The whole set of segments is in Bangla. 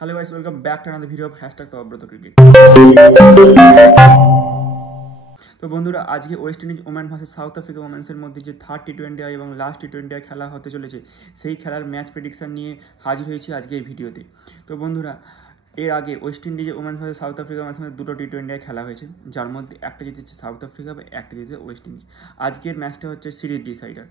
Hello guys, welcome back to another video of #তব্রত ক্রিকেট। তো বন্ধুরা, আজকে West Indies women versus South Africa ওমেন্সের মধ্যে যে থার্ড টি20 এবং লাস্ট টি20 খেলা হতে চলেছে, সেই খেলার ম্যাচ প্রেডিকশন নিয়ে হাজির হয়েছি আজকে এই ভিডিওতে। তো বন্ধুরা, এর আগে West Indies women versus South Africa ওমেন্সের মধ্যে দুটো টি20 খেলা হয়েছে, যার মধ্যে একটা জিতেছে সাউথ আফ্রিকা এবং একটা জিতেছে ওয়েস্ট ইন্ডিজ। আজকের ম্যাচটা হচ্ছে সিরিজ ডিসাইডার।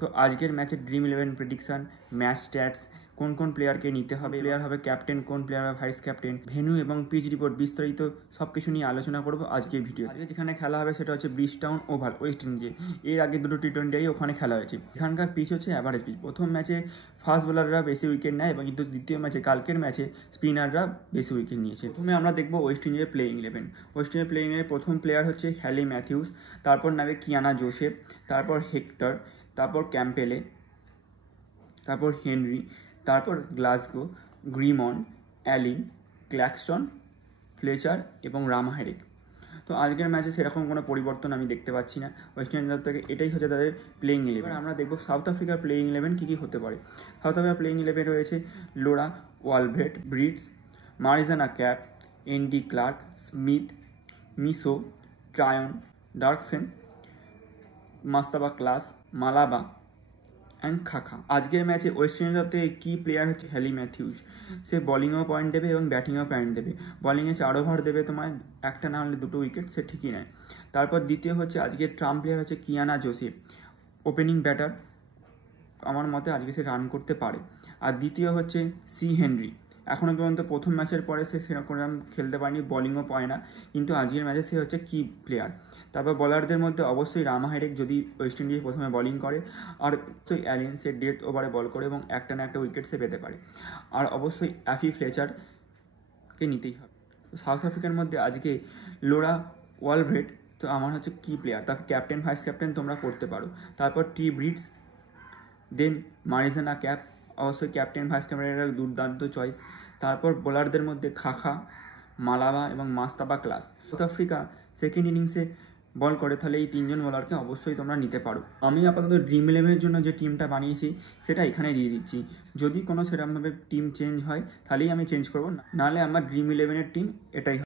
তো আজকের ম্যাচের ড্রিম 11 প্রেডিকশন, ম্যাচ স্ট্যাটস, কোন কোন প্লেয়ারকে নিতে হবে, প্লেয়ার হবে ক্যাপ্টেন, কোন প্লেয়ার হবে ভাইস ক্যাপ্টেন, ভেন্যু এবং পিচ রিপোর্ট বিস্তারিত সব কিছু নিয়ে আলোচনা করবো আজকের ভিডিও। আজকে যেখানে খেলা হবে সেটা হচ্ছে ব্রিজটাউন ওভাল, ওয়েস্ট ইন্ডিজে। এর আগে দুটো টি20 ওখানে খেলা হয়েছে। এখানকার পিচ হচ্ছে অ্যাভারেজ পিচ। প্রথম ম্যাচে ফাস্ট বোলাররা বেশি উইকেট নেয় এবং কিন্তু দ্বিতীয় ম্যাচে, কালকের ম্যাচে, স্পিনাররা বেশি উইকেট নিয়েছে। প্রথমে আমরা দেখবো ওয়েস্ট ইন্ডিজের প্লেইং 11। ওয়েস্ট ইন্ডিজের প্লেইং 11 প্রথম প্লেয়ার হচ্ছে হ্যালি ম্যাথিউস, তারপর নামে কিয়ানা জোসেফ, তারপর হেক্টর, তারপর ক্যাম্পেলে, তারপর হেনরি, তারপর গ্লাসগো, গ্রিমন, অ্যালিন, ক্ল্যাক্সটন, ফ্লেচার এবং রামাহেরিক। তো আজকের ম্যাচে সেরকম কোনো পরিবর্তন আমি দেখতে পাচ্ছি না ওয়েস্ট ইন্ডিজ থেকে। এটাই হচ্ছে তাদের প্লেইং 11। আমরা দেখবো সাউথ আফ্রিকার প্লেইং 11 কী কী হতে পারে। সাউথ আফ্রিকার প্লেইং 11 রয়েছে Laura, Wolvaardt, Brits, Marizanne Kapp, এনডি ক্লার্ক, স্মিথ, মিসো, Tryon, Dercksen, Masabata Klaas, Mlaba and Khaka. আজকের ম্যাচে ওয়েস্ট ইন্ডিজের থেকে কি প্লেয়ার হচ্ছে হ্যালি ম্যাথিউস। সে বলিংয়েও পয়েন্ট দেবে এবং ব্যাটিংয়েও পয়েন্ট দেবে। বলিংয়ে 4 ওভার দেবে তোমায়, একটা না হলে 2 উইকেট, সে ঠিকই নেয়। তারপর দ্বিতীয় হচ্ছে আজকের ট্রাম্প প্লেয়ার হচ্ছে কিয়ানা জোসেফ, ওপেনিং ব্যাটার। আমার মতে আজকে সে রান করতে পারে। আর দ্বিতীয় হচ্ছে সি হেনরি। এখনও পর্যন্ত প্রথম ম্যাচের পরে সে সেরকম খেলতে পারেনি, বলিংও পায় না, কিন্তু আজকের ম্যাচে সে হচ্ছে কি প্লেয়ার। তারপর বলারদের মধ্যে অবশ্যই রামাহেরিক যদি ওয়েস্ট ইন্ডিজ প্রথমে বলিং করে, আর অবশ্যই অ্যালিন, সে ডেথ ওভারে বল করে এবং একটা না একটা উইকেট সে পেতে পারে। আর অবশ্যই অ্যাফি ফ্লেচারকে নিতেই হবে। সাউথ আফ্রিকার মধ্যে আজকে লোরা, ওয়ালভেট, তো আমার হচ্ছে কি প্লেয়ার, তাকে ক্যাপ্টেন ভাইস ক্যাপ্টেন তোমরা করতে পারো। তারপর ব্রিটস, দেন মারিজানা ক্যাপ, অবশ্যই ক্যাপ্টেন ভাইস ক্যাপ্টেনের দুর্দান্ত চয়েস। তারপর বোলারদের মধ্যে খাখা, মালাবা এবং মাস্তাবা ক্লাস। সাউথ আফ্রিকা সেকেন্ড ইনিংসে বল করে, তাহলে এই 3 জন বোলারকে অবশ্যই তোমরা নিতে পারো। আমি আপাতত ড্রিম 11-এর জন্য যে টিমটা বানিয়েছি সেটা এখানে দিয়ে দিচ্ছি। যদি কোনো সেরকমভাবে টিম চেঞ্জ হয় তাহলেই আমি চেঞ্জ করবো, নাহলে আমার ড্রিম 11-এর টিম এটাই।